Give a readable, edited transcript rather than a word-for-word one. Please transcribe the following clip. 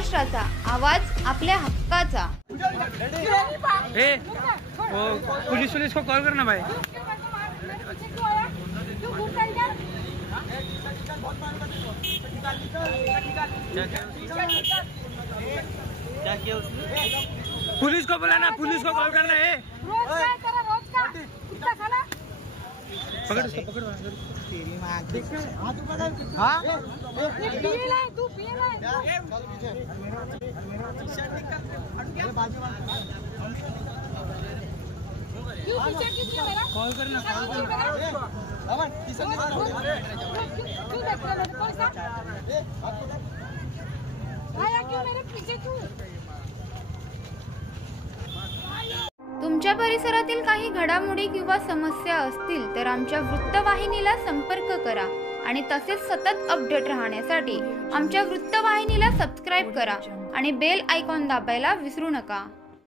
महाराष्ट्राचा आवाज आपल्या हक्काचा। पुलिस को कॉल करना भाई। पुलिस को बुलाना, पुलिस को कॉल करना है। पकड़ इसको, पकड़ तेरी माँ हाँ तू कॉल करना, तुमच्या परिसरातील काही घडामोडी किंवा समस्या असतील तर आमच्या वृत्तवाहिनीला संपर्क करा आणि तसेच सतत अपडेट राहण्यासाठी आमच्या वृत्तवाहिनीला सबस्क्राइब करा आणि बेल आयकॉन दाबायला विसरू नका।